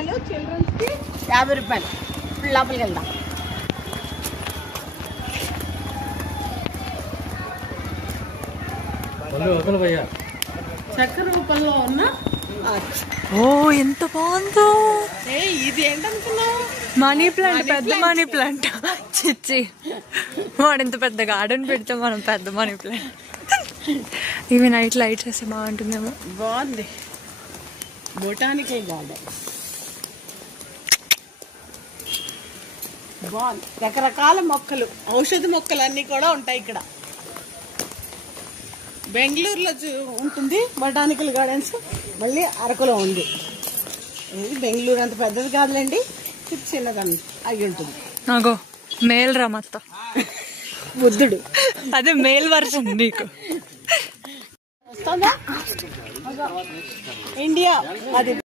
రూపాయలు, చిల్డ్రన్స్ కి 50 రూపాయలు. ఇప్పుడు లోపలికి వెళ్దాం. చక్కెర రూపంలో ఉన్న ఓ ఎంత బాగుందో. ఇది ఏంటనుకున్నావు? మనీ ప్లాంట్, పెద్ద మనీ ప్లాంట్. చిచ్చి, వాడు ఇంత పెద్ద గార్డెన్ పెడితే మనం పెద్ద మనీ ప్లాంట్. ఇవి నైట్ లైట్స్ వేస్తే బాగుంటుందేమో. బాగుంది. బొటానికల్ గార్డెన్ బాగుంది. రకరకాల మొక్కలు, ఔషధ మొక్కలు అన్నీ కూడా ఉంటాయి ఇక్కడ. బెంగళూరులో ఉంటుంది బొటానికల్ గార్డెన్స్, మళ్ళీ అరకులో ఉంది. ఇది బెంగళూరు అంత పెద్దది కాదులేండి, చిన్నదని అయి ఉంటుంది. నాగో మేల్ రా మొత్తం బుద్ధుడు, అదే మేల్ వర్షన్ నీకు వస్తుందా? ఇండియా అది